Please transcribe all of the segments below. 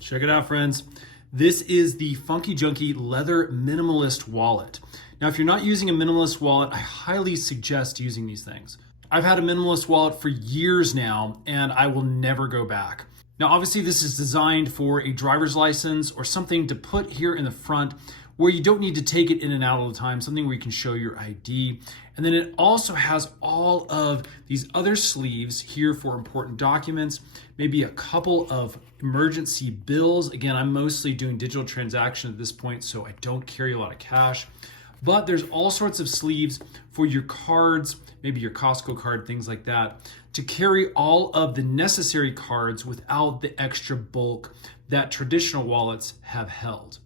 Check it out, friends. This is the Funky Junky Leather Minimalist Wallet. Now, if you're not using a minimalist wallet, I highly suggest using these things. I've had a minimalist wallet for years now, and I will never go back. Now, obviously, this is designed for a driver's license or something to put here in the front where you don't need to take it in and out all the time, something where you can show your ID. And then it also has all of these other sleeves here for important documents, maybe a couple of emergency bills. Again, I'm mostly doing digital transactions at this point, so I don't carry a lot of cash. But there's all sorts of sleeves for your cards, maybe your Costco card, things like that, to carry all of the necessary cards without the extra bulk that traditional wallets have held.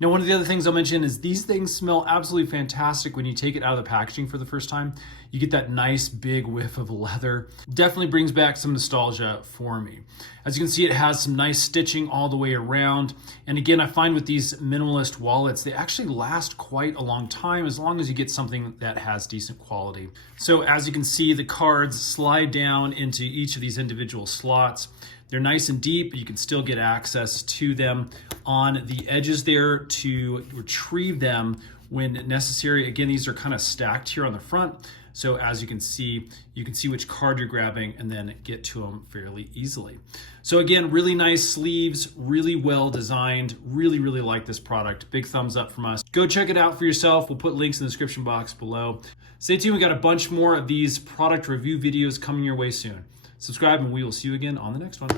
Now, one of the other things I'll mention is these things smell absolutely fantastic when you take it out of the packaging for the first time. You get that nice big whiff of leather. Definitely brings back some nostalgia for me. As you can see, it has some nice stitching all the way around. And again, I find with these minimalist wallets, they actually last quite a long time as long as you get something that has decent quality. So as you can see, the cards slide down into each of these individual slots. They're nice and deep, but you can still get access to them on the edges there to retrieve them when necessary. Again, these are kind of stacked here on the front. So as you can see which card you're grabbing and then get to them fairly easily. So again, really nice sleeves, really well designed. Really, really like this product. Big thumbs up from us. Go check it out for yourself. We'll put links in the description box below. Stay tuned, we got a bunch more of these product review videos coming your way soon. Subscribe and we will see you again on the next one.